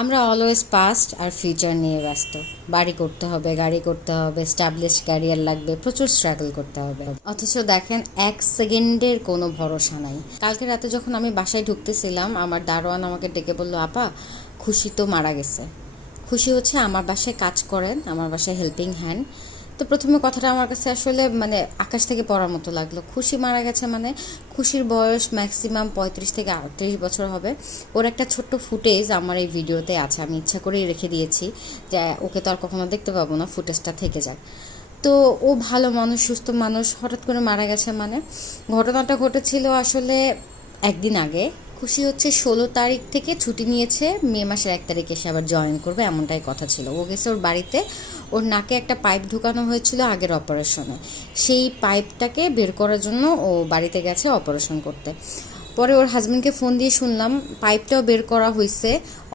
আমরা always past আর future নিয়ে ব্যস্ত। বাড়ি করতে হবে, গাড়ি করতে হবে, স্টাবলিশ ক্যারিয়ার লাগবে, প্রচুর স্ট্রাগল করতে হবে। অথচ দেখেন 1 সেকেন্ডের কোনো ভরসা নাই। কালকে রাতে যখন আমি বাসায় ঢুকতেছিলাম, আমার দারোয়ান আমাকে ডেকে বলল, আপা খুশি তো মারা গেছে। খুশি হচ্ছে আমার বাসায় কাজ করেন, আমার বাসায় হেল্পিং হ্যান্ড। তো প্রথমে কথাটা আমার কাছে আসলে মানে আকাশ থেকে পড়ার মতো লাগলো। খুশি মারা গেছে মানে? খুশির বয়স ম্যাক্সিমাম 35 থেকে 38 বছর হবে। ওর একটা ছোট্ট ফুটেজ আমার এই ভিডিওতে আছে, আমি ইচ্ছা করেই রেখে দিয়েছি যে ওকে তো আর কখনো দেখতে পাবো না, ফুটেজটা থেকে যাক। তো ও ভালো মানুষ, সুস্থ মানুষ, হঠাৎ করে মারা গেছে মানে? ঘটনাটা ঘটেছিল আসলে একদিন আগে। খুশি হচ্ছে 16 তারিখ থেকে ছুটি নিয়েছে, মে মাসের 1 তারিখে এসে আবার জয়েন করবে, এমনটাই কথা ছিল। ও গেছে ওর বাড়িতে, ওর নাকে একটা পাইপ ঢুকানো হয়েছিল আগের অপারেশনে। সেই পাইপটাকে বের করার জন্য ও বাড়িতে গেছে অপারেশন করতে। পরে ওর হাজব্যান্ডকে ফোন দিয়ে শুনলাম পাইপটাও বের করা হয়েছে,